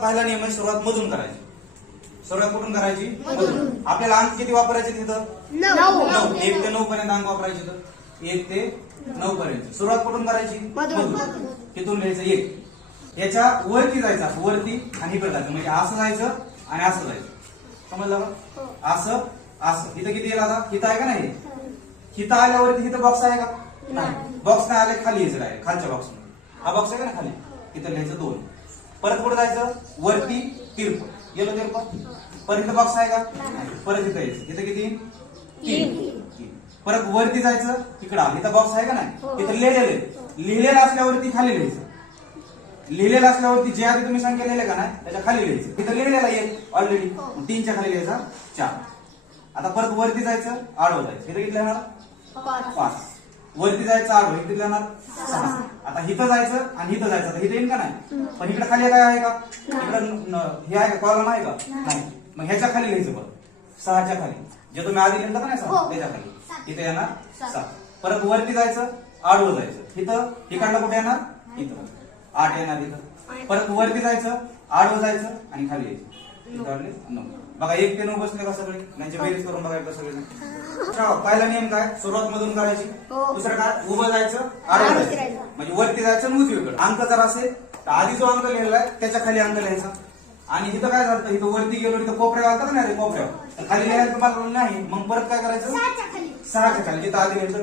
पहिला नियम आहे सुरुवात मधून करायची. सुरुवात कुठून करायची? मधून. आपल्याला अंक किती वापरायचे तिथं? 9. 1 ते 9 पर्यंत अंक वापरायचे. तर 1 ते 9 पर्यंत सुरुवात कुठून करायची? मधून. तिथून लिहायचं 1. याच्या वरती जायचं, वरती आणि इकडे जायचं. म्हणजे असं जायचं आणि असं जायचं. समजलं का? असं असं. इथं किती येईल आता? इथं आहे का नाही? इथं आल्यावरती इथं बॉक्स आहे का? नाही. बॉक्स नाही आले खाली यायचं आहे, खालच्या बॉक्स मध्ये. हा बॉक्स आहे का ना खाली? इथं लिहायचं 2. परत कुठे जायचं? वरती तिरप. गेलो तिरप. परत इथं बॉक्स आहे का? परत इथं यायचं. इथं किती? 3. परत वरती जायचं, इकडं इथं बॉक्स आहे का नाही? इथं लिहिलेलं असल्यावरती खाली लिहायचं. लिहिलेलं असल्यावरती जे आधी तुम्ही संख्या लिहिल्या का ना त्याच्या खाली लिहायचं. इथं लिहिलेला 1 ऑलरेडी, 3च्या खाली लिहायचा 4. आता परत वरती जायचं, आडवं जायचं. इथं किती लिहिणार? 5. वरती जायचं, आडवं. इथे लिहिणार 6. आता इथं जायचं आणि इथं जायचं. आता इथं येईल का नाही? पण इकडे खाली काय आहे का? इकडं हे आहे का? कॉलम आहे का? नाही. मग ह्याच्या खाली लिहायचं बघ, 6च्या खाली. जे तुम्ही आधी लिहिलं का नाही 6 त्याच्या खाली इथे येणार 7. परत वरती जायचं, आडवं जायचं. इथं इकडला कुठे येणार? इथं 8 येणार. इथं परत वरती जायचं, आडवं जायचं आणि खाली यायचं. 9. बघा 1 ते 9 बसले का सगळे? म्हणजे बेरीज करून बघायचं सगळे. पहिला नियम काय? सुरुवात मधून करायची. दुसरं काय? उभं जायचं, आडवं जायचं. म्हणजे वरती जायचं आणि उजवीकडे. अंक जर असेल तर आधी जो अंक लिहिलेला आहे त्याच्या खाली अंक लिहायचा. आणि इथं काय झालं? इथं वरती गेलो, इथं कोपऱ्या घालतात ना रे, कोपऱ्यावर खाली लिहायला तुम्हाला नाही. मग परत काय करायचं? 6च्या खाली जिथं आधी लिहायचं